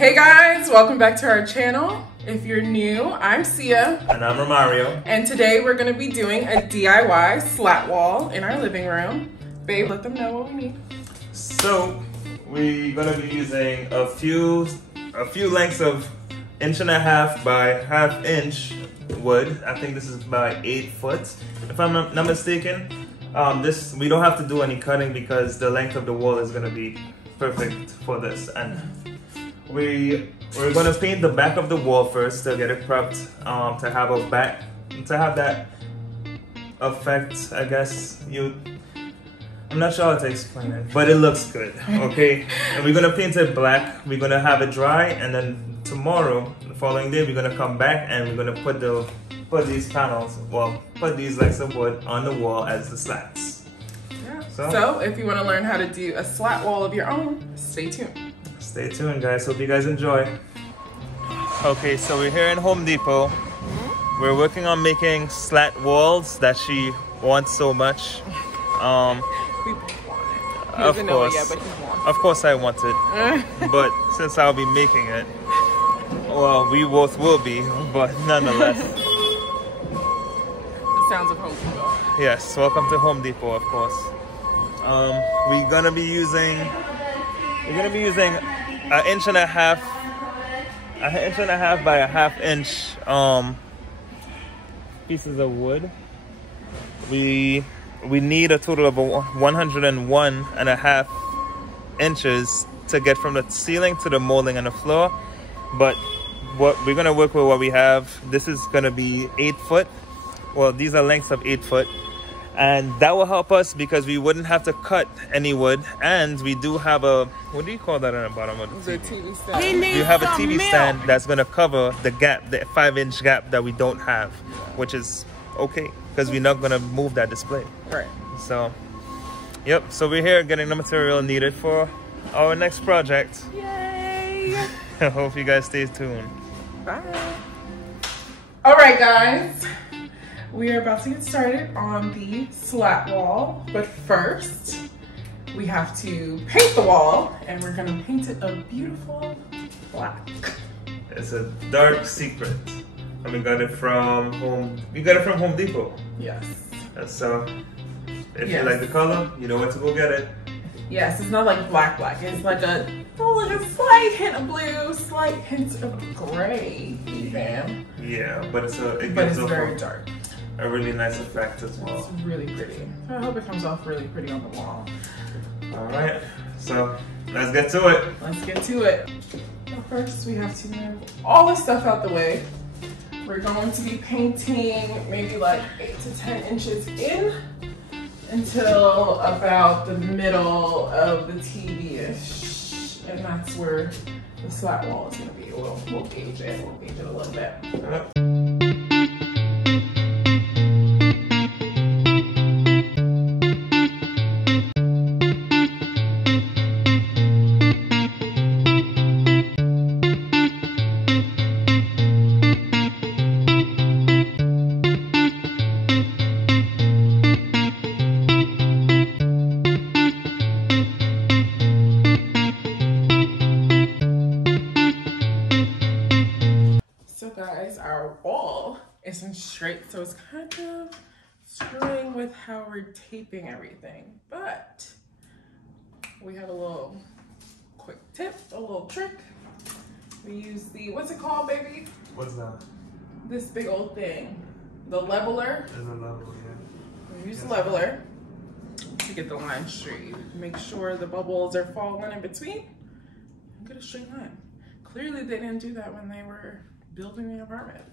Hey guys, welcome back to our channel. If you're new, I'm Siah. And I'm Romario. And today we're gonna be doing a DIY slat wall in our living room. Babe, let them know what we need. So, we're gonna be using a few lengths of 1.5 by 1/2 inch wood. I think this is by 8 foot, if I'm not mistaken. We don't have to do any cutting because the length of the wall is gonna be perfect for this. And we're gonna paint the back of the wall first to get it prepped, to have that effect, I guess. I'm not sure how to explain it, but it looks good, okay? And we're gonna paint it black. We're gonna have it dry, and then tomorrow, the following day, we're gonna come back and we're gonna put these panels, put these lengths of wood on the wall as the slats. Yeah. So if you wanna learn how to do a slat wall of your own, stay tuned. Stay tuned, guys. Hope you guys enjoy. Okay, so we're here in Home Depot. We're working on making slat walls that she wants so much. Of course I want it. But since I'll be making it, well, we both will be, but nonetheless. The sounds of Home Depot. Yes, welcome to Home Depot, of course. We're gonna be using 1.5 by 1/2 inch pieces of wood. We need a total of 101.5 inches to get from the ceiling to the molding and the floor. But we're gonna work with what we have. This is gonna be 8 foot. Well, these are lengths of 8 foot. And that will help us because we wouldn't have to cut any wood. And we do have what do you call that on the bottom of the TV? TV stand. You have a TV stand that's going to cover the gap, the 5-inch gap that we don't have, which is okay because we're not going to move that display. Right. So, yep. So we're here getting the material needed for our next project. Yay! I hope you guys stay tuned. Bye. All right, guys. We are about to get started on the slat wall, but first we have to paint the wall, and we're gonna paint it a beautiful black. It's a dark secret, and we got it from Home Depot. Yes. So if you like the color, you know where to go get it. Yes, it's not like black. It's like a slight hint of blue, slight hint of gray, even. Yeah, but it's very dark. A really nice effect as well. It's really pretty. I hope it comes off really pretty on the wall. All right, so let's get to it. Let's get to it. Well, first, we have to move all the stuff out the way. We're going to be painting maybe like 8 to 10 inches in until about the middle of the TV-ish. And that's where the slat wall is gonna be. We'll gauge it. We'll gauge it a little bit. Yep. Our wall isn't straight, so it's kind of screwing with how we're taping everything, but we have a little quick tip, a little trick. We use what's it called, baby? What's that? This big old thing, the leveler. There's a leveler, yeah. We use the leveler to get the line straight. Make sure the bubbles are falling in between and get a straight line. Clearly they didn't do that when they were building the apartment.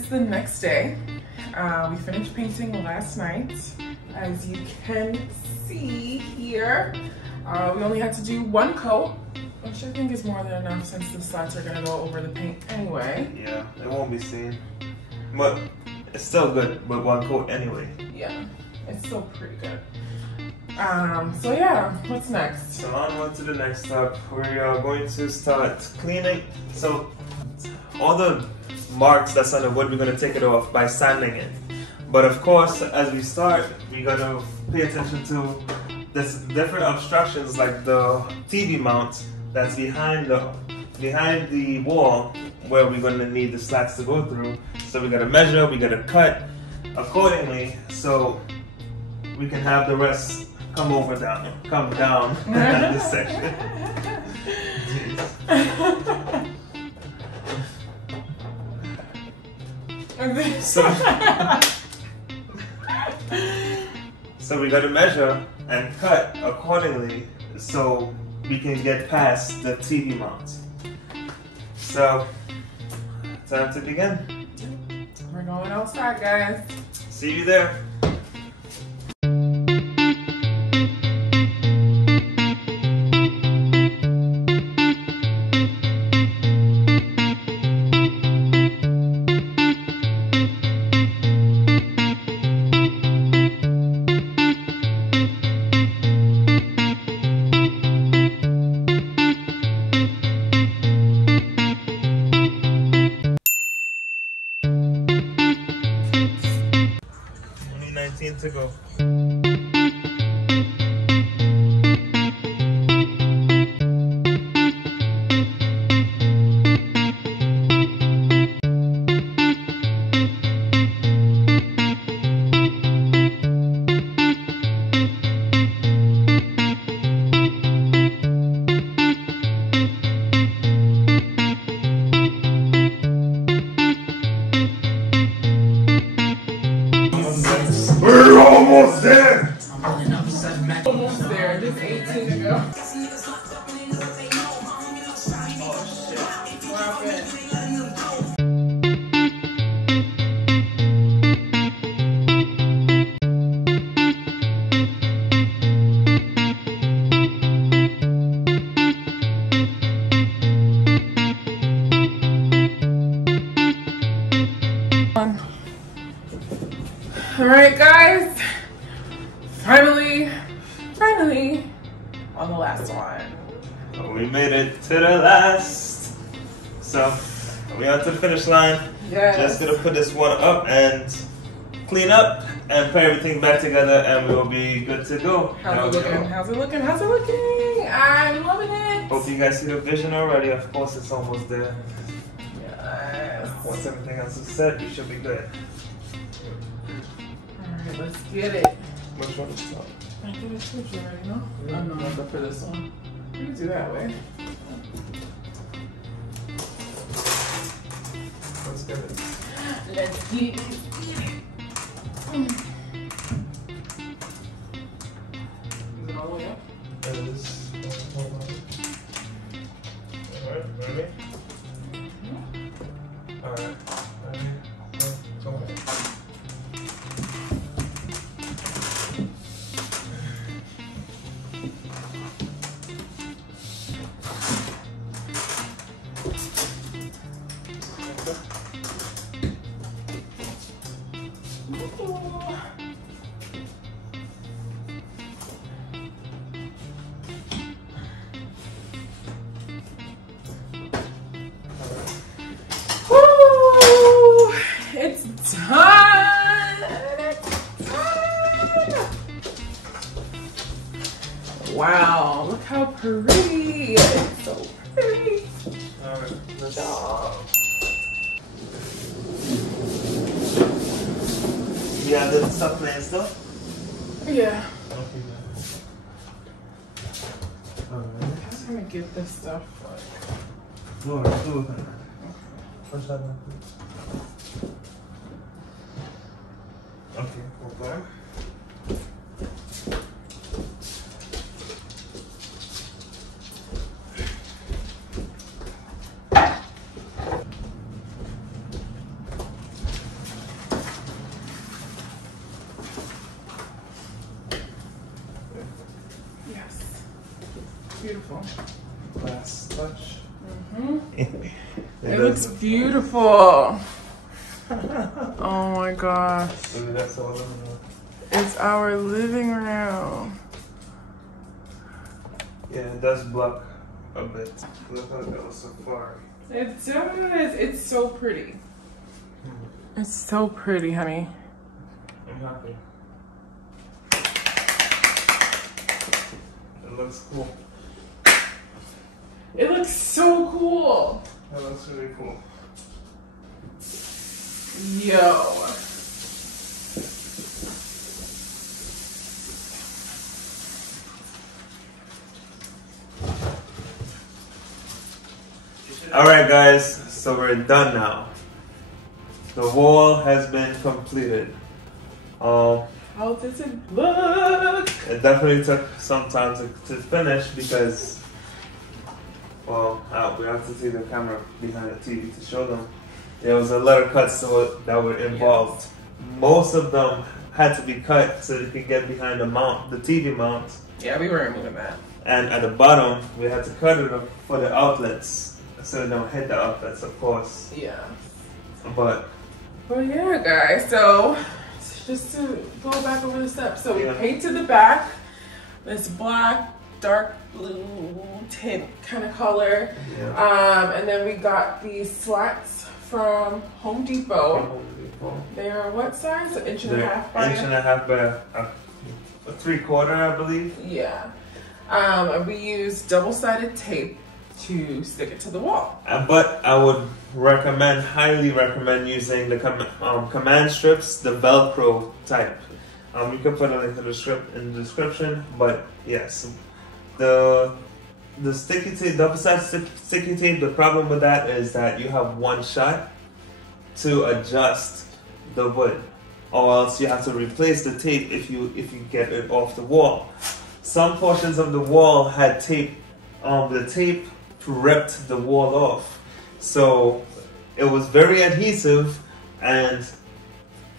is the next day. We finished painting last night. As you can see here, we only had to do one coat, which I think is more than enough since the slats are gonna go over the paint anyway. Yeah, it won't be seen. But it's still good with one coat anyway. Yeah, it's still pretty good. So yeah, what's next? So on to the next step. We are going to start cleaning. So all the marks that's on the wood, we're going to take it off by sanding it. But of course, as we start, we got to pay attention to this different obstructions like the TV mount that's behind the wall where we're going to need the slats to go through. So we got to measure, we got to cut accordingly so we can have the rest come down this section. So we got to measure and cut accordingly so we can get past the TV mount. So, time to begin. We're going outside, guys. See you there. To go. We're almost there! Almost there, just 18 to go. Oh shit, what happened? Alright guys, finally on the last one. We made it to the last. So we are to the finish line. Yes. Just gonna put this one up and clean up and put everything back together and we'll be good to go. How's it looking? How's it looking? How's it looking? I'm loving it. Hope you guys see the vision already. Of course it's almost there. Yes. Once everything else is set, we should be good. Alright, let's get it. Which one is top? I did a switch already, no? I'm not up for this one. We can do that way. Let's get it. Let's get it. Is it all the way up? It is. Alright, ready? Alright, ready? Go ahead. Woo! It's done! It's done! Wow, look how pretty! It's so pretty! Alright, let's job. You have the stuff planned still? Yeah. Okay, alright. I'm gonna get this stuff like. No, it's still open. What's that? Okay, okay. beautiful. Last touch. It looks beautiful. Oh my gosh. It's our living room. Yeah, it does block a bit. Look like that was safari. It does. It's so pretty. It's so pretty, honey. I'm happy. It looks cool. It looks so cool. That looks really cool. Yo. Alright guys, so we're done now. The wall has been completed. How does it look? It definitely took some time to finish because, well, we have to see the camera behind the TV to show them. There was a lot of cuts that were involved. Most of them had to be cut so they could get behind the mount, the TV mount. Yeah, we were removing that. And at the bottom, we had to cut it for the outlets so they don't hit the outlets, of course. Yeah. But yeah, guys. So just to go back over the steps. So we painted the back. This black, dark blue tint kind of color. Yeah. And then we got these slats from Home Depot. They are what size? An inch and a half by? Inch and a half by a 3/4, I believe. Yeah. And we used double-sided tape to stick it to the wall. But I would highly recommend using the command strips, the Velcro type. You can put a link in the description, but yes, the sticky tape, double-sided sticky tape. The problem with that is that you have one shot to adjust the wood, or else you have to replace the tape if you get it off the wall. Some portions of the wall had tape. The tape ripped the wall off, so it was very adhesive, and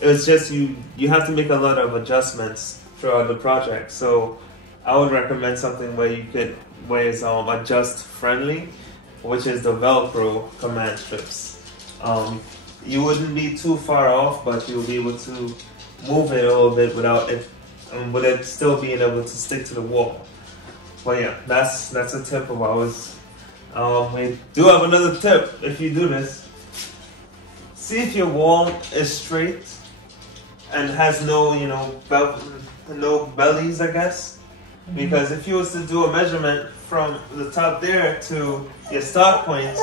it was just you have to make a lot of adjustments throughout the project. So I would recommend something where it's adjust friendly, which is the Velcro command strips. You wouldn't be too far off, but you'll be able to move it a little bit without it still being able to stick to the wall. But yeah, that's a tip of ours. We do have another tip. If you do this, see if your wall is straight and has no no bellies, I guess. Because if you was to do a measurement from the top there to your start point,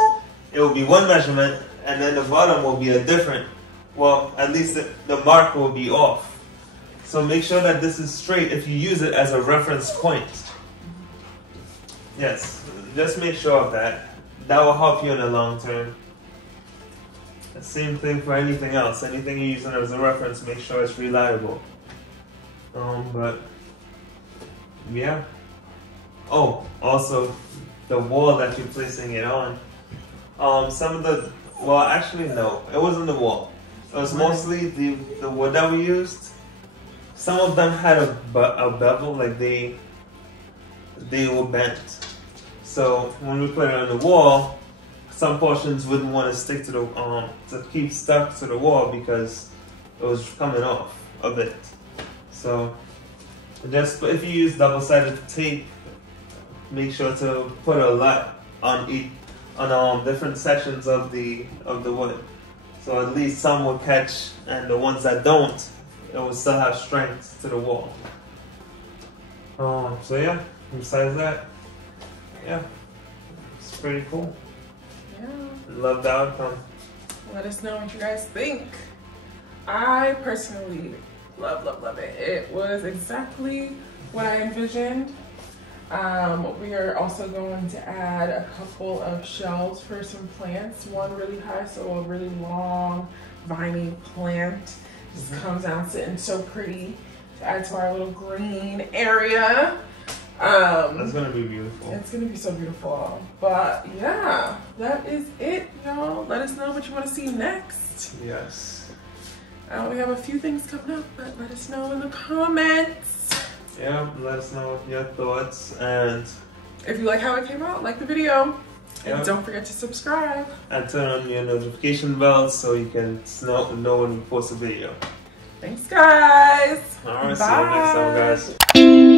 it will be one measurement, and then the bottom will be a different. Well, at least the mark will be off. So make sure that this is straight if you use it as a reference point. Yes, just make sure of that. That will help you in the long term. The same thing for anything else. Anything you're using as a reference, make sure it's reliable. But yeah. Oh, also the wall that you're placing it on. Some of the, well, actually no, it wasn't the wall. It was mostly the wood that we used. Some of them had a bevel, like they were bent. So when we put it on the wall, some portions wouldn't want to stick to the to keep stuck to the wall because it was coming off a bit. So just if you use double-sided tape, make sure to put a lot on different sections of the wood. So at least some will catch, and the ones that don't, it will still have strength to the wall. So yeah, besides that, yeah, it's pretty cool. Yeah. Love the outcome. Let us know what you guys think. I personally love it. It was exactly what I envisioned. We are also going to add a couple of shelves for some plants. One really high, so a really long, viney plant just comes out sitting so pretty to add to our little green area. That's gonna be beautiful. It's gonna be so beautiful. But yeah, that is it, y'all. Let us know what you want to see next. Yes. We have a few things coming up, but let us know in the comments. Yeah, let us know your thoughts, and If you like how it came out, like the video. Yep. And don't forget to subscribe. And turn on your notification bell so you can know when we post a video. Thanks, guys. Alright, see you next time, guys.